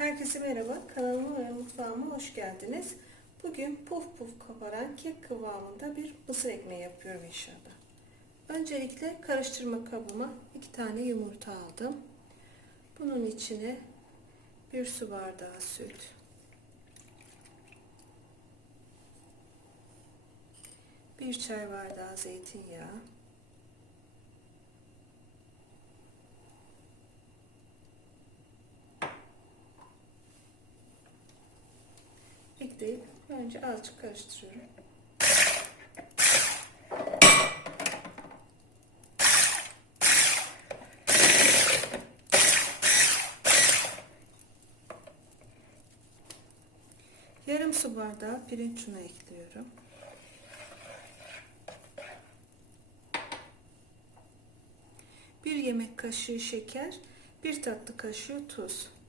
Herkese merhaba, kanalıma ve mutfağıma hoş geldiniz. Bugün puf puf kabaran kek kıvamında bir mısır ekmeği yapıyorum inşallah. Öncelikle karıştırma kabıma iki tane yumurta aldım. Bunun içine bir su bardağı süt, bir çay bardağı zeytinyağı, ekleyip önce azıcık karıştırıyorum. Yarım su bardağı pirinç unu ekliyorum. Bir yemek kaşığı şeker, bir tatlı kaşığı tuz.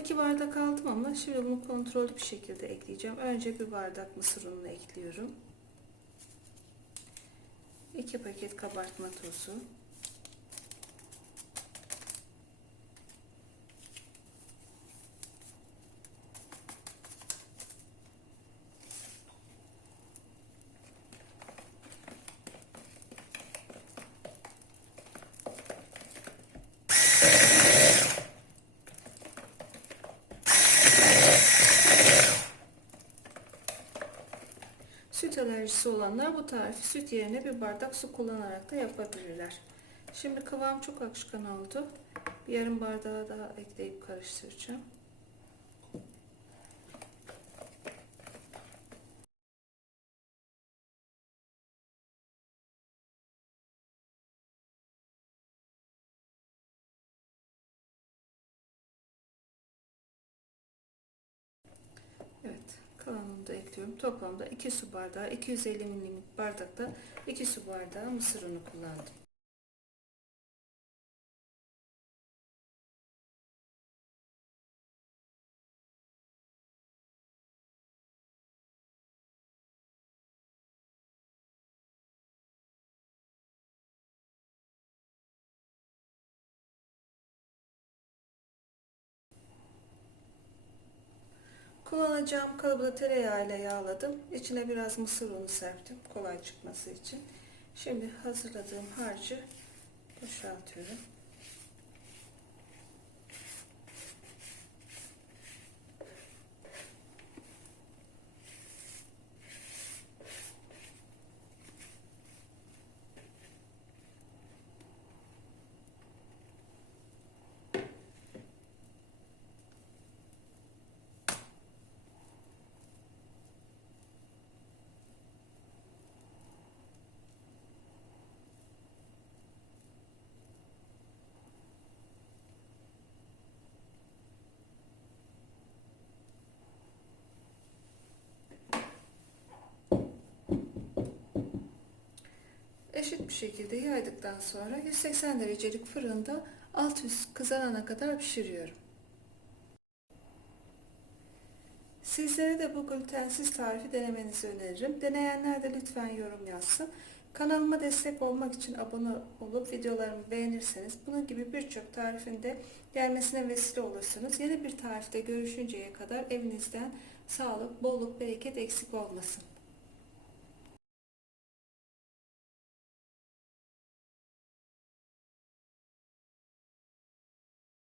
İki bardak aldım ama şimdi bunu kontrollü bir şekilde ekleyeceğim. Önce bir bardak mısır ununu ekliyorum. 2 paket kabartma tozu. Süt alerjisi olanlar bu tarifi süt yerine bir bardak su kullanarak da yapabilirler. Şimdi kıvam çok akışkan oldu. Bir yarım bardağı daha ekleyip karıştıracağım. Kalanını da ekliyorum. Toplamda 2 su bardağı, 250 milimlik bardakta 2 su bardağı mısır unu kullandım. Kullanacağım kalıbı da tereyağı ile yağladım. İçine biraz mısır unu serptim kolay çıkması için. Şimdi hazırladığım harcı boşaltıyorum. Eşit bir şekilde yaydıktan sonra 180 derecelik fırında alt üst kızarana kadar pişiriyorum. Sizlere de bu glutensiz tarifi denemenizi öneririm. Deneyenler de lütfen yorum yazsın. Kanalıma destek olmak için abone olup videolarımı beğenirseniz bunun gibi birçok tarifinde gelmesine vesile olursunuz. Yeni bir tarifte görüşünceye kadar evinizden sağlık, bolluk, bereket eksik olmasın.